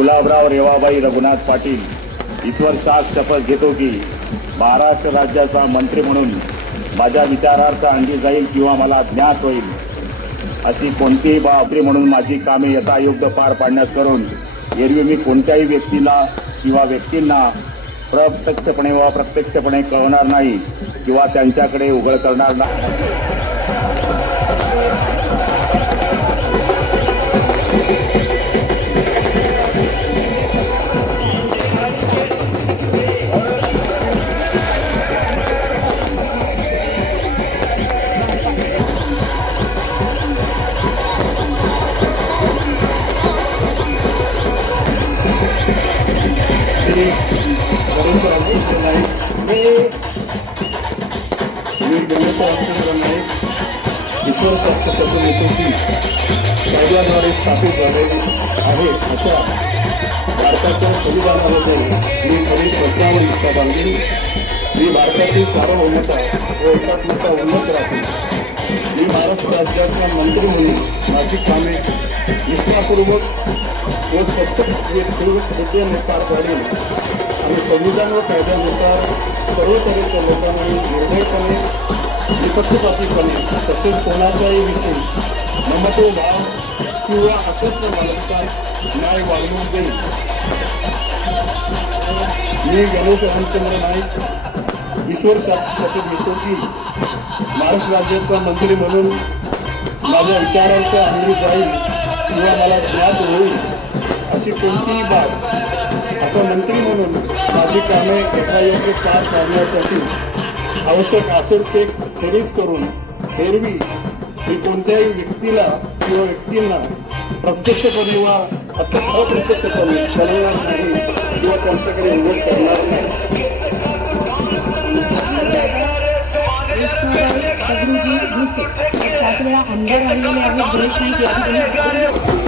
गुलाबराव रेवाबाई रघुनाथ पाटील ईश्वर साथ शपथ घेतो की महाराष्ट्र राज्याचा मंत्री म्हणून माझ्या विचारार्थ आणली जाईल किंवा मला ज्ञात होईल अशी कोणतीही बाबरी म्हणून माझी कामे यथायोग्य पार पाडण्यास करून एरवी मी कोणत्याही व्यक्तीला किंवा व्यक्तींना प्रत्यक्षपणे व प्रत्यक्षपणे कळवणार नाही किंवा त्यांच्याकडे उघड करणार नाही. ईश्वर साथ शपथ घेतो की कायद्याद्वारे स्थापित झालेली आहे अशा भारताच्या संविधानामध्ये मी खरी श्रद्धा व निष्ठा बांधली. मी भारताची सार्वभौमता व एकात्मता उन्नत राखली. मी महाराष्ट्र राज्याचा मंत्री म्हणून माझी कामे निष्ठापूर्वक व सक्षमतेने पार पाडेल आणि संविधान व कायद्यानुसार सर्व तऱ्हेच्या लोकांनी निर्भयपणे निपक्षपातीपणे तसेच कोणाचाही विषयी ममत्व भाव किंवा अकस्म बाळगता न्याय वागवून देईल. मी गणेश रामचंद्र नाईक ईश्वर साथ शपथ घेतो की महाराष्ट्र राज्याचा मंत्री म्हणून माझ्या विचारार्थ आणली जाईल किंवा मला ज्ञात होईल अशी कोणतीही बाब आता मंत्री म्हणून माझी कामे यथायोग्य पार पाडण्यासाठी आवश्यक असेल ते खरीद करून एरवी मी कोणत्याही व्यक्तीला किंवा व्यक्तींना प्रत्यक्षपणे वा अप्रत्यक्षपणे कळवणार नाही किंवा त्यांच्याकडे उघड करणार नाही. दगडूजी भुसे 7 वेळा आमदार राहिलेले आहेत. गणेश नाईक